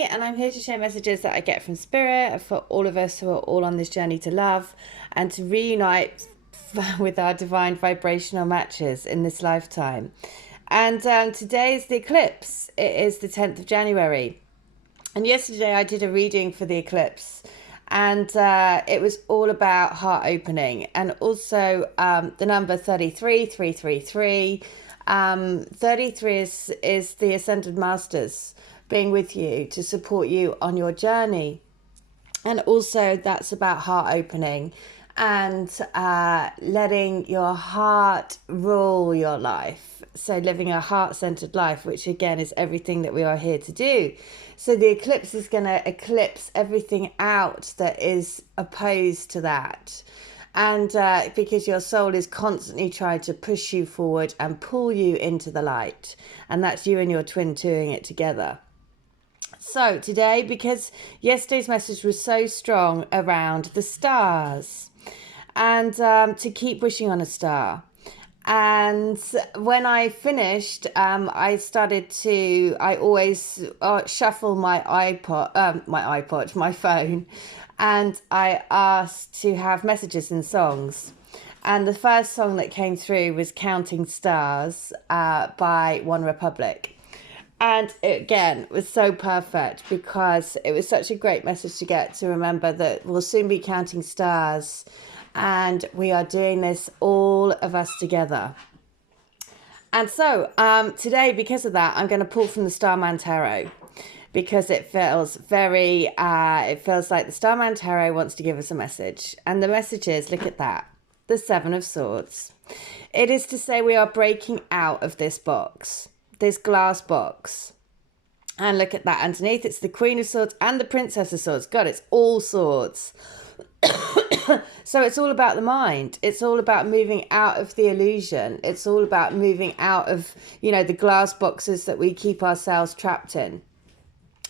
And I'm here to share messages that I get from Spirit for all of us who are all on this journey to love and to reunite with our divine vibrational matches in this lifetime. And today is the eclipse. It is the 10th of January. And yesterday I did a reading for the eclipse. And it was all about heart opening, and also the number 33, 333. 33 is the Ascended Masters being with you to support you on your journey. And also that's about heart opening and letting your heart rule your life. So living a heart-centered life, which again is everything that we are here to do. So the eclipse is going to eclipse everything out that is opposed to that. And because your soul is constantly trying to push you forward and pull you into the light. And that's you and your twin doing it together. So today, because yesterday's message was so strong around the stars and to keep wishing on a star. And when I finished, I always shuffle my phone, and I asked to have messages and songs. And the first song that came through was Counting Stars by One Republic. And it, again, was so perfect because it was such a great message to get, to remember that we'll soon be counting stars. And we are doing this, all of us together. And so today, because of that, I'm going to pull from the Starman Tarot, because it feels it feels like the Starman Tarot wants to give us a message. And the message is, look at that, the Seven of Swords. It is to say we are breaking out of this box, this glass box. And look at that underneath, it's the Queen of Swords and the Princess of Swords. God, it's all swords. So it's all about the mind. It's all about moving out of the illusion. It's all about moving out of, the glass boxes that we keep ourselves trapped in.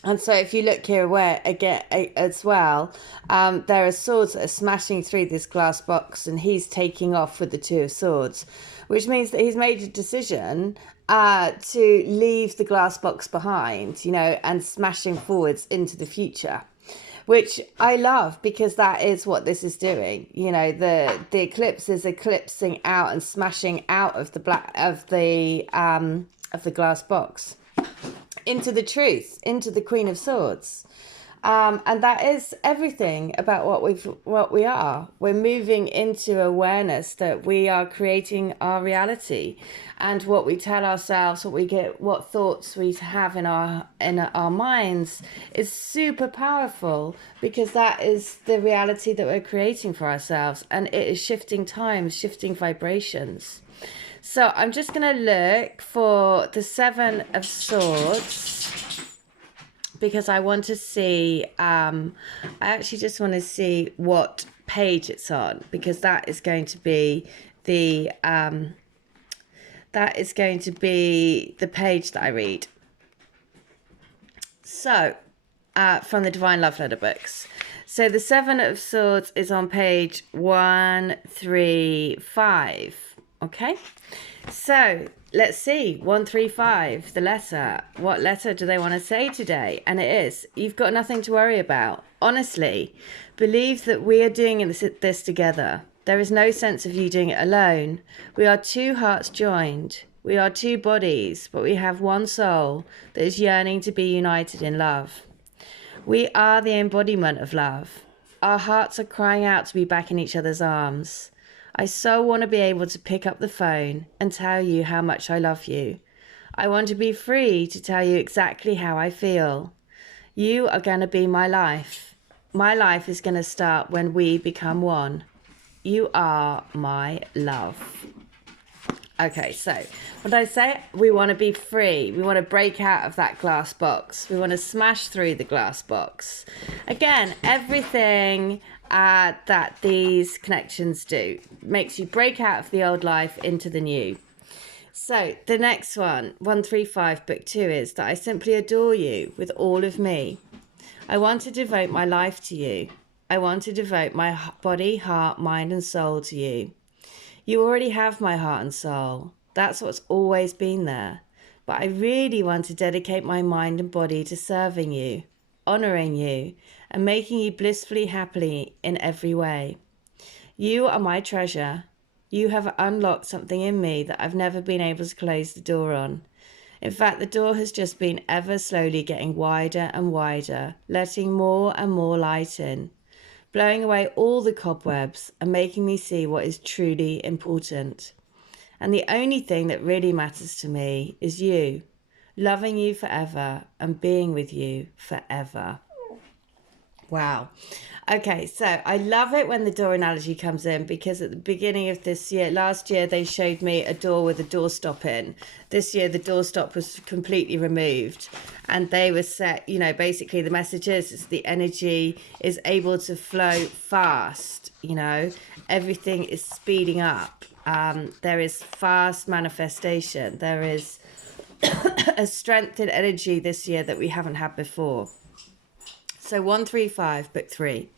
And so if you look here again as well, there are swords that are smashing through this glass box, and he's taking off with the Two of Swords, which means that he's made a decision to leave the glass box behind, and smashing forwards into the future. Which I love, because that is what this is doing. The eclipse is eclipsing out and smashing out of the glass box into the truth, into the Queen of Swords. And that is everything about what we are. We're moving into awareness that we are creating our reality, and what we tell ourselves, what thoughts we have in our minds is super powerful, because that is the reality that we're creating for ourselves, and it is shifting times, shifting vibrations. So I'm just going to look for the Seven of Swords, because I want to see, I actually just want to see what page it's on, because that is going to be the page that I read. So, from the Divine Love Letter books. So the Seven of Swords is on page 135. Okay, so let's see, 135, the letter. What letter do they want to say today? And it is, you've got nothing to worry about. Honestly, believe that we are doing this together. There is no sense of you doing it alone. We are two hearts joined. We are two bodies, but we have one soul that is yearning to be united in love. We are the embodiment of love. Our hearts are crying out to be back in each other's arms. I so want to be able to pick up the phone and tell you how much I love you. I want to be free to tell you exactly how I feel. You are going to be my life. My life is going to start when we become one. You are my love. Okay, so what I say, we want to be free. We want to break out of that glass box. We want to smash through the glass box. Again, everything that these connections do makes you break out of the old life into the new. So the next one, 135, book 2, is that I simply adore you with all of me. I want to devote my life to you. I want to devote my body, heart, mind and soul to you. You already have my heart and soul. That's what's always been there. But I really want to dedicate my mind and body to serving you. honouring you, and making you blissfully happy in every way. You are my treasure. You have unlocked something in me that I've never been able to close the door on. In fact, the door has just been ever slowly getting wider and wider, letting more and more light in, blowing away all the cobwebs and making me see what is truly important. And the only thing that really matters to me is you, loving you forever and being with you forever. Wow. Okay, so I love it when the door analogy comes in, because at the beginning of this year, last year, they showed me a door with a doorstop in. This year, the doorstop was completely removed, and they were set, you know, basically the message is the energy is able to flow fast, you know, everything is speeding up. There is fast manifestation. There is a strength in energy this year that we haven't had before. So 135, book 3.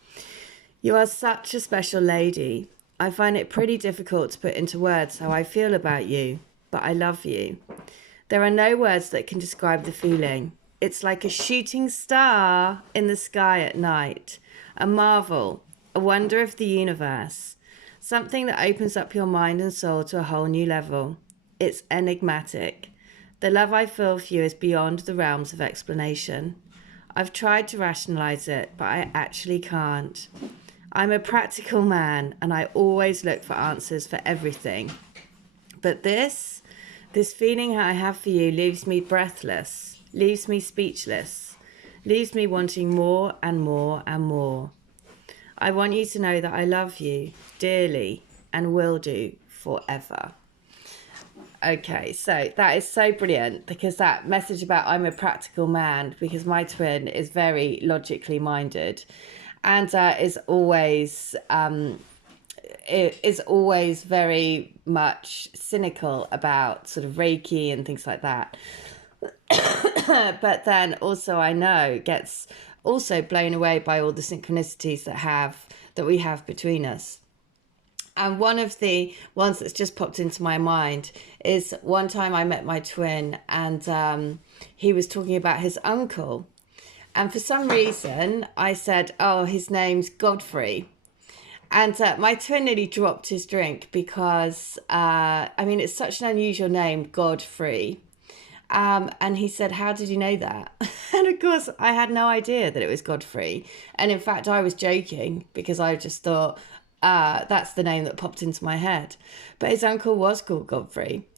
You are such a special lady. I find it pretty difficult to put into words how I feel about you, but I love you. There are no words that can describe the feeling. It's like a shooting star in the sky at night, a marvel, a wonder of the universe, something that opens up your mind and soul to a whole new level. It's enigmatic. The love I feel for you is beyond the realms of explanation. I've tried to rationalize it, but I actually can't. I'm a practical man, and I always look for answers for everything. But this feeling I have for you leaves me breathless, leaves me speechless, leaves me wanting more and more and more. I want you to know that I love you dearly and will do forever. Okay, so that is so brilliant, because that message about I'm a practical man, because my twin is very logically minded, and is always very much cynical about sort of Reiki and things like that. But then also I know gets also blown away by all the synchronicities that we have between us. And one of the ones that's just popped into my mind is one time I met my twin, and he was talking about his uncle. And for some reason, I said, oh, his name's Godfrey. And my twin nearly dropped his drink because, it's such an unusual name, Godfrey. And he said, how did you know that? And of course, I had no idea that it was Godfrey. And in fact, I was joking, because I just thought, that's the name that popped into my head. But his uncle was called Godfrey.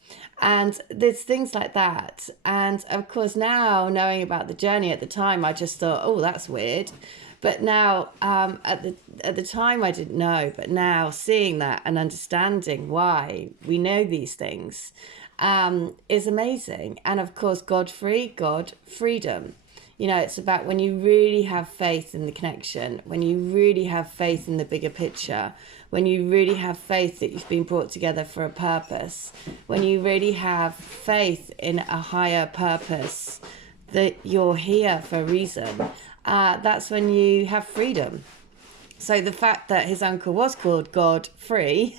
And there's things like that. And of course, now knowing about the journey, at the time, I just thought, oh, that's weird. But now, at the time, I didn't know. But now seeing that and understanding why we know these things is amazing. And of course, Godfrey, God, freedom. You know, it's about when you really have faith in the connection, when you really have faith in the bigger picture, when you really have faith that you've been brought together for a purpose, when you really have faith in a higher purpose, that you're here for a reason, that's when you have freedom. So the fact that his uncle was called God-free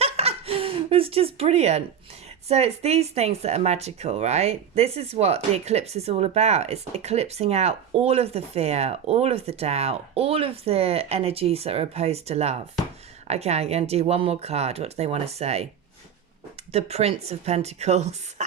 was just brilliant. So it's these things that are magical, right? This is what the eclipse is all about. It's eclipsing out all of the fear, all of the doubt, all of the energies that are opposed to love. Okay, I'm going to do one more card. What do they want to say? The Prince of Pentacles.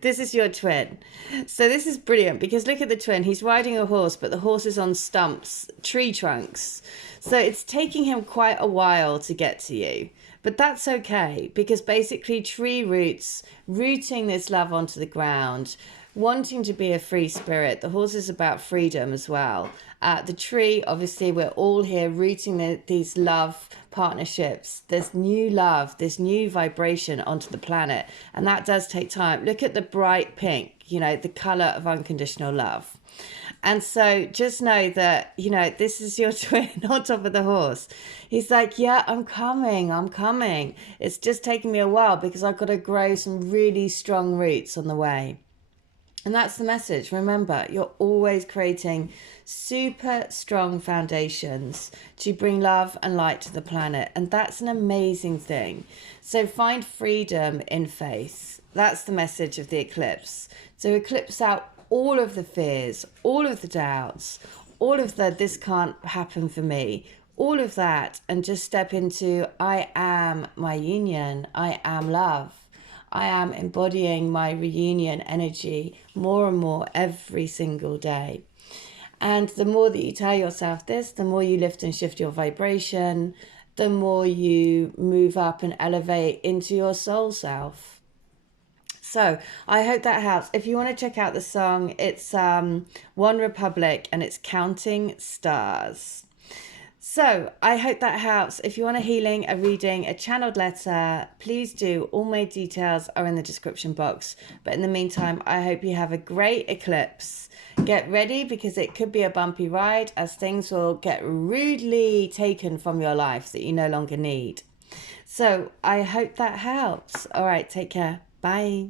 This is your twin. So this is brilliant, because look at the twin. He's riding a horse, but the horse is on stumps, tree trunks. So it's taking him quite a while to get to you. But that's okay, because basically tree roots, rooting this love onto the ground, wanting to be a free spirit. The horse is about freedom as well. The tree, obviously, we're all here rooting these love partnerships, this new love, this new vibration onto the planet. And that does take time. Look at the bright pink, you know, the color of unconditional love. And so just know that, you know, this is your twin on top of the horse. He's like, yeah, I'm coming. It's just taking me a while, because I've got to grow some really strong roots on the way. And that's the message. Remember, you're always creating super strong foundations to bring love and light to the planet. And that's an amazing thing. So find freedom in faith. That's the message of the eclipse. So eclipse out all of the fears, all of the doubts, all of the "this can't happen for me," all of that, and just step into I am my union, I am love. I am embodying my reunion energy more and more every single day. And the more that you tell yourself this, the more you lift and shift your vibration, the more you move up and elevate into your soul self. So I hope that helps. If you want to check out the song, it's One Republic and it's Counting Stars. So I hope that helps. If you want a healing, a reading, a channeled letter, please do. All my details are in the description box. But in the meantime, I hope you have a great eclipse. Get ready, because it could be a bumpy ride, as things will get rudely taken from your life that you no longer need. So I hope that helps. All right, take care. Bye.